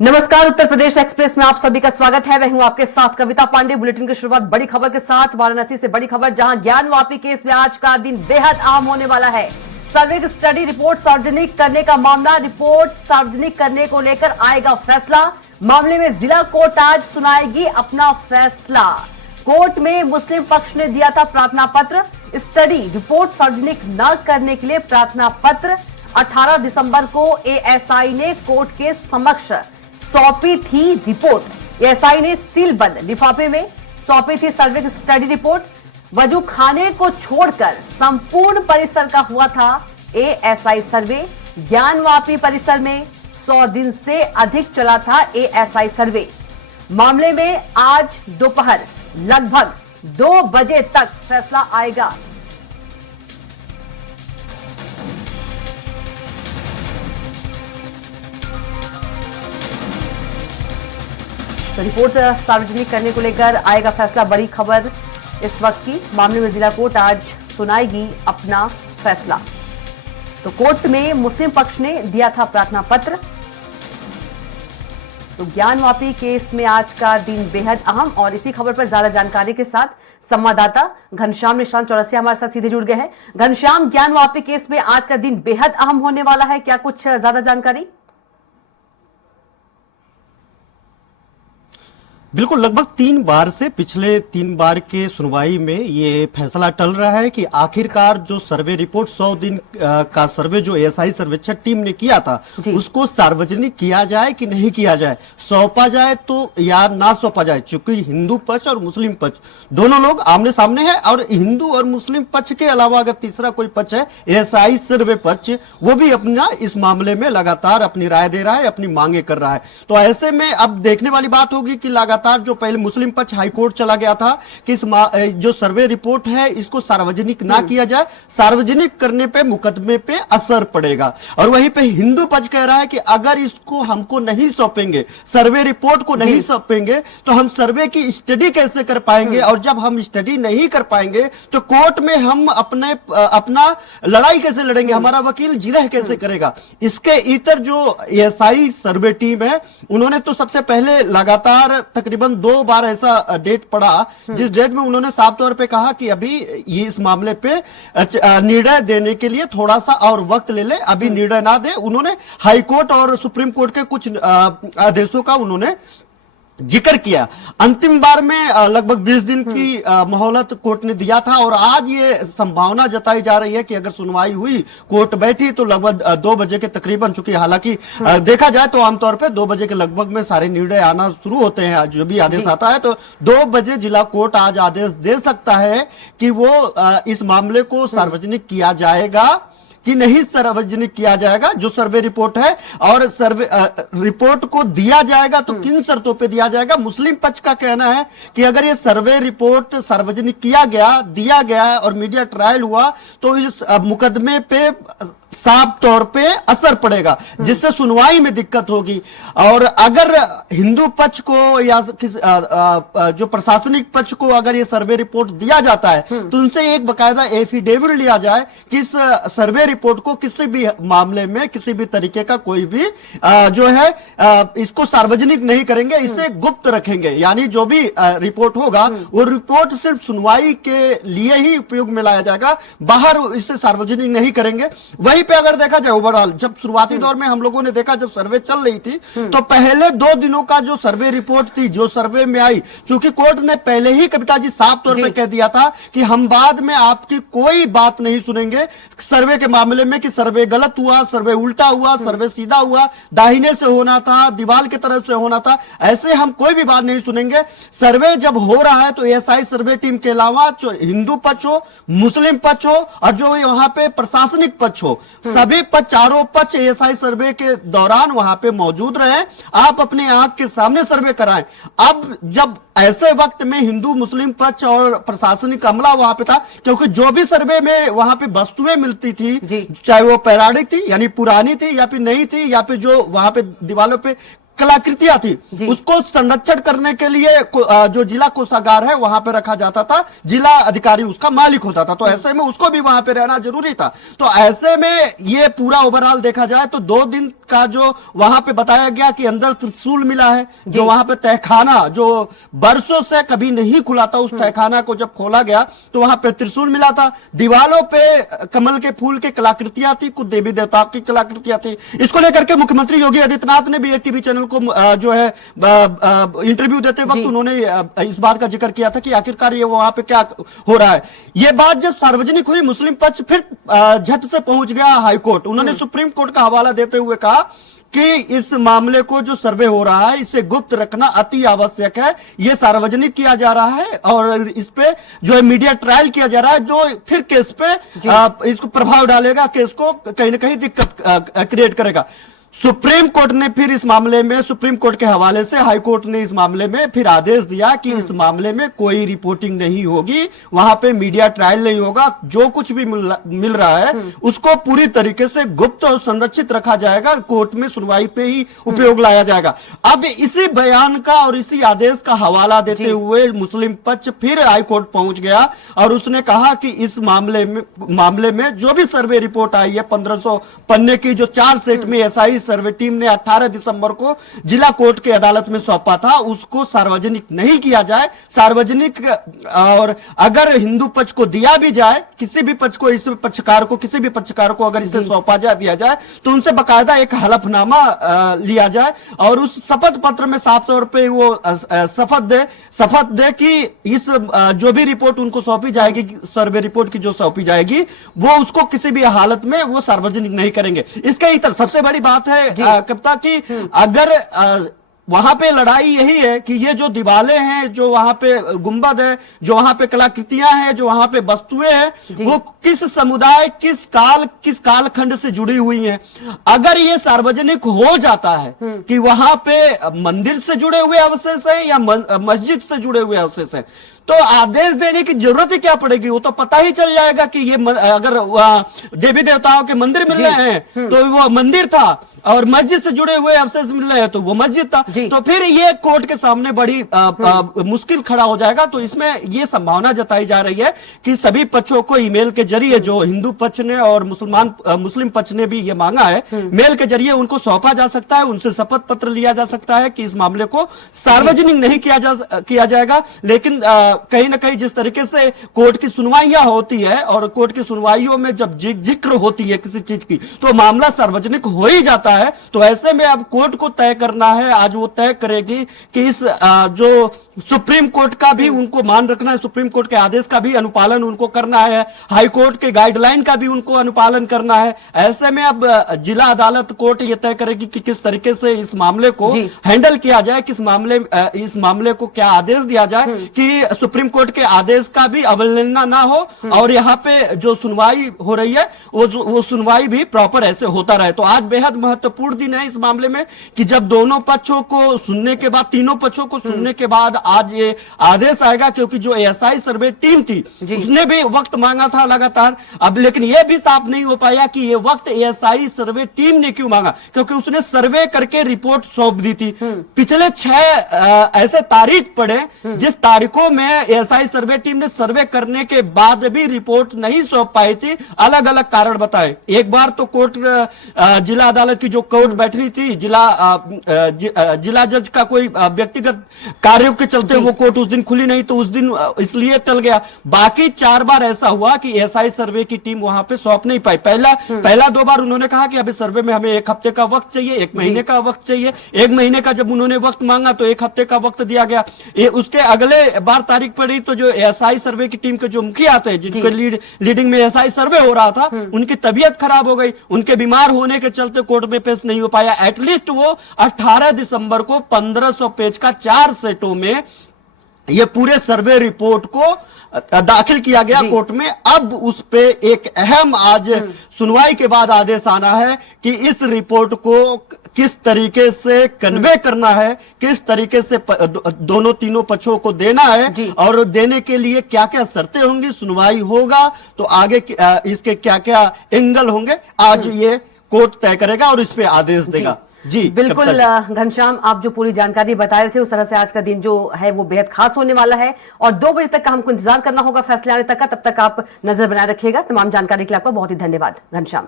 नमस्कार, उत्तर प्रदेश एक्सप्रेस में आप सभी का स्वागत है। मैं हूं आपके साथ कविता पांडे। बुलेटिन की शुरुआत बड़ी खबर के साथ। वाराणसी से बड़ी खबर, जहां ज्ञानवापी केस में आज का दिन बेहद अहम होने वाला है। सर्वे स्टडी रिपोर्ट सार्वजनिक करने का मामला, रिपोर्ट सार्वजनिक करने को लेकर आएगा फैसला। मामले में जिला कोर्ट आज सुनाएगी अपना फैसला। कोर्ट में मुस्लिम पक्ष ने दिया था प्रार्थना पत्र। स्टडी रिपोर्ट सार्वजनिक न करने के लिए प्रार्थना पत्र 18 दिसंबर को एएसआई ने कोर्ट के समक्ष सौंपी थी रिपोर्ट। एएसआई ने सील बंद लिफाफे में सौंपी थी सर्वे स्टडी रिपोर्ट। वजू खाने को छोड़कर संपूर्ण परिसर का हुआ था एएसआई सर्वे। ज्ञानवापी परिसर में 100 दिन से अधिक चला था एएसआई सर्वे। मामले में आज दोपहर लगभग 2 बजे तक फैसला आएगा। तो रिपोर्ट सार्वजनिक करने को लेकर आएगा फैसला। बड़ी खबर इस वक्त की। मामले में जिला कोर्ट आज सुनाएगी अपना फैसला। तो कोर्ट में मुस्लिम पक्ष ने दिया था प्रार्थना पत्र। तो ज्ञानवापी केस में आज का दिन बेहद अहम। और इसी खबर पर ज्यादा जानकारी के साथ संवाददाता घनश्याम निशान चौरसिया हमारे साथ सीधे जुड़ गए हैं। घनश्याम, ज्ञानवापी केस में आज का दिन बेहद अहम होने वाला है, क्या कुछ ज्यादा जानकारी? बिल्कुल, लगभग 3 बार से पिछले 3 बार के सुनवाई में ये फैसला टल रहा है कि आखिरकार जो सर्वे रिपोर्ट 100 दिन का सर्वे जो एएसआई सर्वेक्षण टीम ने किया था उसको सार्वजनिक किया जाए कि नहीं किया जाए, सौंपा जाए तो या ना सौंपा जाए। चूंकि हिंदू पक्ष और मुस्लिम पक्ष दोनों लोग आमने सामने हैं और हिंदू और मुस्लिम पक्ष के अलावा अगर तीसरा कोई पक्ष है एएसआई सर्वे पक्ष, वो भी अपना इस मामले में लगातार अपनी राय दे रहा है, अपनी मांगे कर रहा है। तो ऐसे में अब देखने वाली बात होगी कि लगातार जो पहले मुस्लिम पक्ष हाईकोर्ट चला गया था कि इस जो सर्वे रिपोर्ट है इसको सार्वजनिक ना किया जाए, सार्वजनिक करने पे मुकदमे पे असर पड़ेगा। और वहीं पे हिंदू पक्ष कह रहा है कि अगर इसको हमको नहीं सौंपेंगे, सर्वे रिपोर्ट को नहीं सौंपेंगे तो हम सर्वे की स्टडी कैसे कर पाएंगे, और जब हम स्टडी नहीं कर पाएंगे तो कोर्ट में हम अपना लड़ाई कैसे लड़ेंगे, हमारा वकील जिरह कैसे करेगा। इसके इतर जो एएसआई सर्वे टीम है उन्होंने तो सबसे पहले लगातार तकरीबन 2 बार ऐसा डेट पड़ा जिस डेट में उन्होंने साफ तौर पे कहा कि अभी ये इस मामले पे निर्णय देने के लिए थोड़ा सा और वक्त ले ले, अभी निर्णय ना दे। उन्होंने हाई कोर्ट और सुप्रीम कोर्ट के कुछ आदेशों का उन्होंने जिक्र किया। अंतिम बार में लगभग 20 दिन की मोहलत कोर्ट ने दिया था और आज ये संभावना जताई जा रही है कि अगर सुनवाई हुई, कोर्ट बैठी तो लगभग 2 बजे के तकरीबन, चूंकि हालांकि देखा जाए तो आमतौर पे 2 बजे के लगभग में सारे निर्णय आना शुरू होते हैं। जो भी आदेश आता है तो 2 बजे जिला कोर्ट आज आदेश दे सकता है कि वो इस मामले को सार्वजनिक किया जाएगा कि नहीं सार्वजनिक किया जाएगा जो सर्वे रिपोर्ट है, और सर्वे रिपोर्ट को दिया जाएगा तो किन शर्तों पे दिया जाएगा। मुस्लिम पक्ष का कहना है कि अगर ये सर्वे रिपोर्ट सार्वजनिक किया गया, दिया गया और मीडिया ट्रायल हुआ तो इस मुकदमे पे साफ तौर पे असर पड़ेगा, जिससे सुनवाई में दिक्कत होगी। और अगर हिंदू पक्ष को या जो प्रशासनिक पक्ष को अगर ये सर्वे रिपोर्ट दिया जाता है तो उनसे एक बकायदा एफिडेविट लिया जाए कि इस सर्वे रिपोर्ट को किसी भी मामले में किसी भी तरीके का कोई भी जो है इसको सार्वजनिक नहीं करेंगे, इसे गुप्त रखेंगे। यानी जो भी रिपोर्ट होगा वो रिपोर्ट सिर्फ सुनवाई के लिए ही उपयोग में लाया जाएगा, बाहर इसे सार्वजनिक नहीं करेंगे। वहीं पे अगर देखा जाए ओवरऑल, जब शुरुआती दौर में हम लोगों ने देखा जब सर्वे चल रही थी तो पहले 2 दिनों का जो सर्वे रिपोर्ट थी जो सर्वे में आई, क्योंकि कोर्ट ने पहले ही कविता जी साफ तौर पे कह दिया था कि हम बाद में आपकी कोई बात नहीं सुनेंगे सर्वे के मामले में कि सर्वे गलत हुआ, सर्वे उल्टा हुआ, सर्वे सीधा हुआ, दाहिने से होना था, दीवार की तरफ से होना था, ऐसे हम कोई भी बात नहीं सुनेंगे। सर्वे जब हो रहा है तो एएसआई सर्वे टीम के अलावा जो हिंदू पक्ष हो, मुस्लिम पक्ष हो और जो वहां पे प्रशासनिक पक्ष हो, सभी पक्ष, चारों पक्ष एएसआई सर्वे के दौरान वहां पे मौजूद रहे। आप अपने आंख के सामने सर्वे कराएं। अब जब ऐसे वक्त में हिंदू मुस्लिम पक्ष और प्रशासनिक अमला वहां पे था, क्योंकि जो भी सर्वे में वहां पे वस्तुएं मिलती थी, चाहे वो पौराणिक थी यानी पुरानी थी या फिर नई थी, या फिर जो वहां पे दीवारों पे कलाकृतियां थी उसको संरक्षण करने के लिए जो जिला कोषागार है वहां पे रखा जाता था, जिला अधिकारी उसका मालिक होता था, तो ऐसे में उसको भी वहां पे रहना जरूरी था। तो ऐसे में ये पूरा ओवरऑल देखा जाए तो 2 दिन का जो वहां पे बताया गया कि अंदर त्रिशूल मिला है, जो वहां पे तहखाना जो बरसों से कभी नहीं खुला था, उस तहखाना को जब खोला गया तो वहां पे त्रिशूल मिला था। दीवालों पे कमल के फूल की कलाकृतियां थी, कुछ देवी देवताओं की कलाकृतियां थी। इसको लेकर के मुख्यमंत्री योगी आदित्यनाथ ने भी एक टीवी चैनल को जो है इंटरव्यू देते वक्त उन्होंने इस बात का जिक्र किया था कि आखिरकार ये वहां पे क्या हो रहा है। ये बात जब सार्वजनिक हुई, मुस्लिम पक्ष फिर झट से पहुंच गया हाईकोर्ट। उन्होंने सुप्रीम कोर्ट का हवाला देते हुए कहा कि इस मामले को जो सर्वे हो रहा है इसे गुप्त रखना अति आवश्यक है, ये सार्वजनिक किया जा रहा है और इस पे जो है मीडिया ट्रायल किया जा रहा है, जो फिर केस पे इसको प्रभाव डालेगा, केस को कहीं ना कहीं दिक्कत क्रिएट करेगा। सुप्रीम कोर्ट ने फिर इस मामले में, सुप्रीम कोर्ट के हवाले से हाई कोर्ट ने इस मामले में फिर आदेश दिया कि इस मामले में कोई रिपोर्टिंग नहीं होगी, वहां पे मीडिया ट्रायल नहीं होगा, जो कुछ भी मिल रहा है उसको पूरी तरीके से गुप्त और संरक्षित रखा जाएगा, कोर्ट में सुनवाई पे ही उपयोग लाया जाएगा। अब इसी बयान का और इसी आदेश का हवाला देते हुए मुस्लिम पक्ष फिर हाई कोर्ट पहुंच गया और उसने कहा कि इस मामले में जो भी सर्वे रिपोर्ट आई है 1500 पन्ने की, जो 4 सेट में एसआई सर्वे टीम ने 18 दिसंबर को जिला कोर्ट के अदालत में सौंपा था, उसको सार्वजनिक नहीं किया जाए। सार्वजनिक और अगर हिंदू पक्ष को दिया भी जाए, किसी भी पक्ष को, इस पक्षकार को, किसी भी पक्षकार को अगर इसे सौंपा दिया जाए तो उनसे बकायदा एक हलफनामा लिया जाए और उस शपथ पत्र में साफ तौर पे वो शपथ दे कि इस जो भी रिपोर्ट उनको सौंपी जाएगी, सर्वे रिपोर्ट की जो सौंपी जाएगी, वो उसको किसी भी हालत में वो सार्वजनिक नहीं करेंगे। इसके ही सबसे बड़ी बात है कप्तान की अगर वहां पे लड़ाई यही है कि ये जो दीवारें हैं, जो वहां पे गुंबद है, जो वहां पे कलाकृतियां हैं, जो वहां पे वस्तुएं हैं, वो किस समुदाय, किस कालखंड से जुड़ी हुई हैं। अगर ये सार्वजनिक हो जाता है कि वहां पे मंदिर से जुड़े हुए अवशेष हैं या मस्जिद से जुड़े हुए अवशेष हैं, तो आदेश देने की जरूरत ही क्या पड़ेगी? वो तो पता ही चल जाएगा कि ये अगर देवी देवताओं के मंदिर मिल रहे हैं तो वो मंदिर था और मस्जिद से जुड़े हुए अवशेष मिल रहे हैं तो वो मस्जिद था। तो फिर ये कोर्ट के सामने बड़ी मुश्किल खड़ा हो जाएगा। तो इसमें ये संभावना जताई जा रही है कि सभी पक्षों को ईमेल के जरिए, जो हिंदू पक्ष ने और मुस्लिम पक्ष ने भी ये मांगा है, मेल के जरिए उनको सौंपा जा सकता है, उनसे शपथ पत्र लिया जा सकता है कि इस मामले को सार्वजनिक नहीं किया जाएगा। लेकिन कहीं ना कहीं जिस तरीके से कोर्ट की सुनवाइयां होती है और कोर्ट की सुनवाइयों में जब जिक्र होती है किसी चीज की तो मामला सार्वजनिक हो ही जाता है। तो ऐसे में अब कोर्ट को तय करना है, आज वो तय करेगी कि इस जो सुप्रीम कोर्ट का भी उनको मान रखना है, सुप्रीम कोर्ट के आदेश का भी अनुपालन उनको करना है, हाई कोर्ट के गाइडलाइन का भी उनको अनुपालन करना है। ऐसे में अब जिला अदालत कोर्ट ये तय करेगी कि किस तरीके से इस मामले को हैंडल किया जाए, इस मामले को क्या आदेश दिया जाए कि सुप्रीम कोर्ट के आदेश का भी अवहेलना ना हो और यहाँ पे जो सुनवाई हो रही है वो सुनवाई भी प्रॉपर ऐसे होता रहे। तो आज बेहद महत्वपूर्ण दिन है इस मामले में कि जब दोनों पक्षों को सुनने के बाद, तीनों पक्षों को सुनने के बाद आज ये आदेश आएगा, क्योंकि जो एएसआई सर्वे टीम थी उसने भी वक्त मांगा था लगातार। अब लेकिन ये भी साफ नहीं हो पाया कि ये वक्त एएसआई सर्वे टीम ने क्यों मांगा, क्योंकि उसने सर्वे करके रिपोर्ट सौंप दी थी। पिछले 6 ऐसे तारीख पड़े जिस तारीखों में एएसआई सर्वे टीम ने सर्वे करने के बाद भी रिपोर्ट नहीं सौंप पाई थी, अलग अलग कारण बताए। एक बार तो कोर्ट, जिला अदालत की जो कोर्ट बैठनी थी, जिला जज का कोई व्यक्तिगत कार्यों के चलते वो कोर्ट उस दिन खुली नहीं, तो उस दिन इसलिए टल गया। बाकी 4 बार ऐसा हुआ कि एएसआई सर्वे की टीम वहां पे सौंप नहीं पाई। पहला 2 बार उन्होंने कहा कि अभी सर्वे में हमें 1 हफ्ते का वक्त चाहिए, 1 महीने का वक्त चाहिए। 1 महीने का जब उन्होंने वक्त मांगा तो 1 हफ्ते का वक्त दिया गया। उसके अगले बार तारीख पड़ी तो जो एएसआई सर्वे की टीम के जो मुखिया थे, जिनके लीडिंग में एएसआई सर्वे हो रहा था, उनकी तबीयत खराब हो गई, उनके बीमार होने के चलते कोर्ट में पेश नहीं हो पाया। एटलीस्ट वो 18 दिसंबर को 1500 पेज का 4 सेटों में ये पूरे सर्वे रिपोर्ट को दाखिल किया गया कोर्ट में। अब उस पे एक अहम आज सुनवाई के बाद आदेश आना है कि इस रिपोर्ट को किस तरीके से कन्वे करना है, किस तरीके से दोनों तीनों पक्षों को देना है और देने के लिए क्या क्या शर्तें होंगी, सुनवाई होगा तो आगे इसके क्या क्या एंगल होंगे, आज ये कोर्ट तय करेगा और इस पे आदेश देगा। जी बिल्कुल घनश्याम, आप जो पूरी जानकारी बता रहे थे उस तरह से आज का दिन जो है वो बेहद खास होने वाला है और 2 बजे तक का हमको इंतजार करना होगा फैसले आने तक का। तब तक आप नजर बनाए रखिएगा। तमाम जानकारी के लिए आपका बहुत ही धन्यवाद घनश्याम।